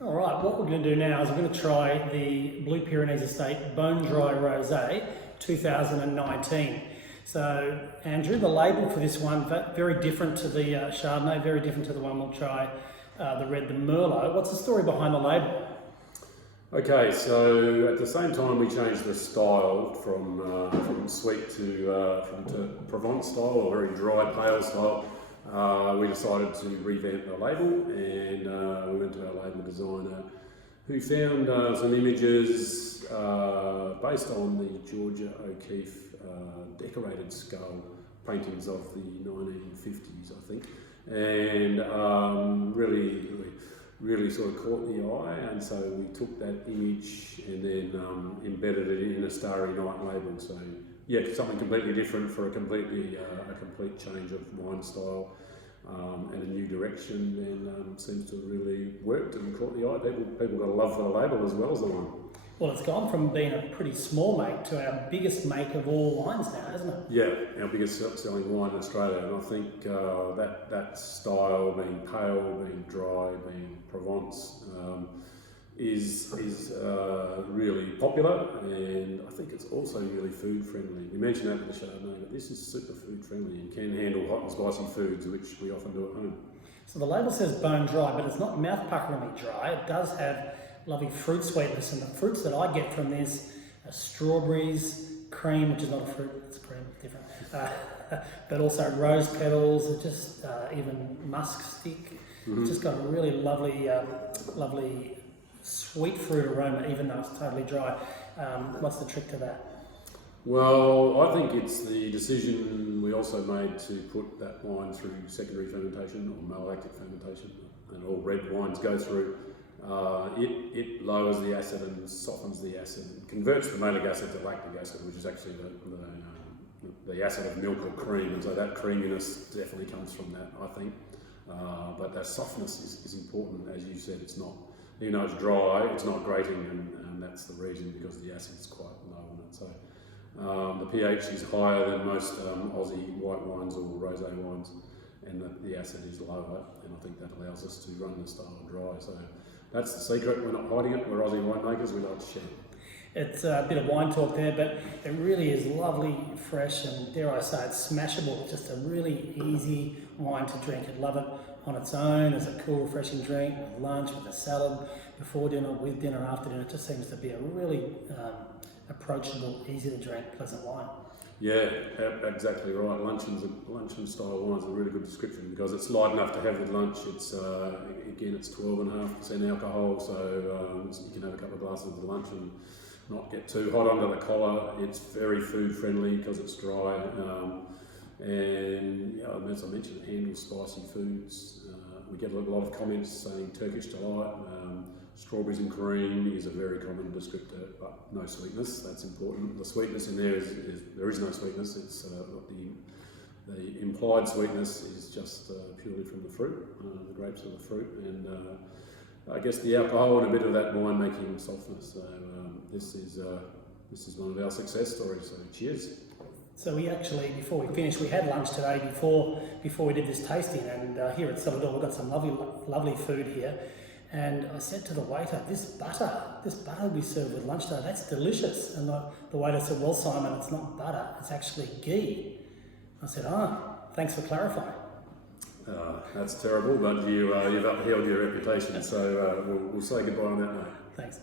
All right, what we're going to do now is we're going to try the Blue Pyrenees Estate Bone Dry Rosé 2019. So, Andrew, the label for this one, very different to the Chardonnay, very different to the one we'll try, the Red, the Merlot. What's the story behind the label? Okay, so at the same time we changed the style from sweet to Provence style, or very dry, pale style. We decided to revamp the label, and we went to our label designer, who found some images based on the Georgia O'Keeffe decorated skull paintings of the 1950s, I think, and really sort of caught the eye, and so we took that image and then embedded it in a Starry Night label. So yeah, something completely different for a complete change of wine style and a new direction, and seems to have really worked and caught the eye. People got a love for the label as well as the wine. Well, it's gone from being a pretty small make to our biggest make of all wines now, hasn't it? Yeah, our biggest selling wine in Australia, and I think that style, being pale, being dry, being Provence, is really popular, and I think it's also really food friendly. You mentioned that with the Chardonnay, but this is super food friendly and can handle hot and spicy foods, which we often do at home. So the label says bone dry, but it's not mouth-puckeringly dry. It does have lovely fruit sweetness, and the fruits that I get from this are strawberries, cream, which is not a fruit, it's a cream, different, but also rose petals, just even musk stick. Mm-hmm. It's just got a really lovely sweet fruit aroma, even though it's totally dry. What's the trick to that? Well, I think it's the decision we also made to put that wine through secondary fermentation or malolactic fermentation, and all red wines go through. It lowers the acid and softens the acid, converts the malic acid to lactic acid, which is actually the acid of milk or cream, and so that creaminess definitely comes from that, I think. But that softness is important, as you said. It's not, you know, it's dry, it's not grating, and that's the reason, because the acid is quite low on it. So the pH is higher than most Aussie white wines or rosé wines, and the acid is lower, and I think that allows us to run the style dry. So that's the secret. We're not hiding it. We're Aussie winemakers. We like to share. It's a bit of wine talk there, but it really is lovely, fresh, and dare I say it's smashable. It's just a really easy wine to drink. I'd love it on its own as a cool, refreshing drink, with lunch, with a salad, before dinner, with dinner, after dinner. It just seems to be a really approachable, easy to drink, pleasant wine. Yeah, exactly right. Luncheon style wine is a really good description, because it's light enough to have with lunch. It's again, it's 12.5% alcohol, so you can have a couple of glasses with lunch and not get too hot under the collar. It's very food friendly because it's dry, and as I mentioned, it handles spicy foods. We get a lot of comments saying Turkish delight. Strawberries and cream is a very common descriptor, but no sweetness. That's important. The sweetness in there is there is no sweetness. It's the implied sweetness is just purely from the fruit, the grapes of the fruit, and I guess the alcohol and a bit of that wine-making softness. So this is one of our success stories. So cheers. So we actually, before we finished, we had lunch today before we did this tasting, and here at Celador we've got some lovely food here. And I said to the waiter, this butter we serve with lunch today, that's delicious. And the waiter said, well, Simon, it's not butter, it's actually ghee. I said, thanks for clarifying. That's terrible, but you've upheld your reputation, so we'll say goodbye on that note. Thanks.